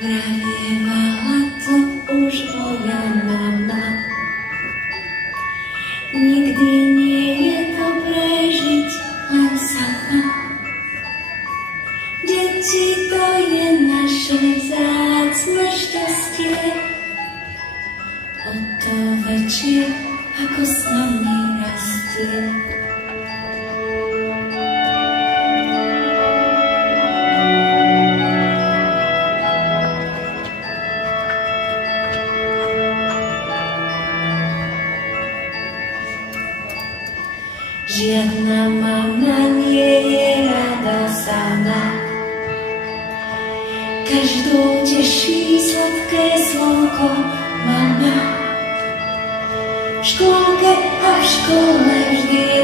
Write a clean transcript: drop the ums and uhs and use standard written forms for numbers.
Pravievala to už moja mama. Nikdy nie je dobré žiť len sama. Deti, to je naše vzácne šťastie. O to väčšie, ako s nami rastie. Žiadna mama nie je rada sama. Každú teší sladké slovko mama. V škôlke a v škole vždy je